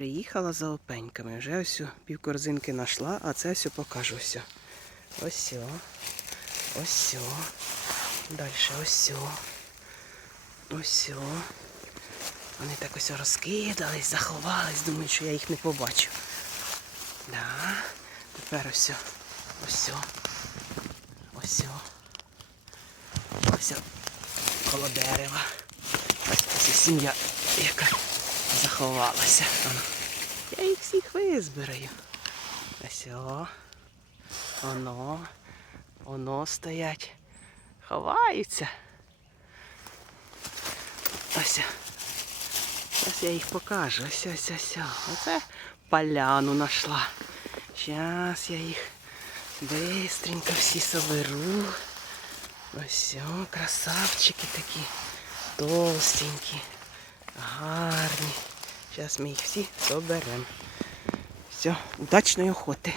Приїхала за опеньками. Вже ось півкорзинки знайшла, а це все покажу все. Ось. Ось. Далі ось. Ось. Вони так ось розкидались, заховались, думають, що я їх не побачу. Да. Тепер ось. Ось. Ось. Ось коло дерева. Ось ось сім'я, яка заховалася. Я їх всіх визбираю. Ось о. Оно. Оно стоять. Ховаються. Ось. Ось я їх покажу. Ось ось ось. Оце поляну знайшла. Зараз я їх бистренько всі соберу. Ось красавчики такі. Толстенькі. Зараз ми їх всі соберемо. Все, удачної охоти.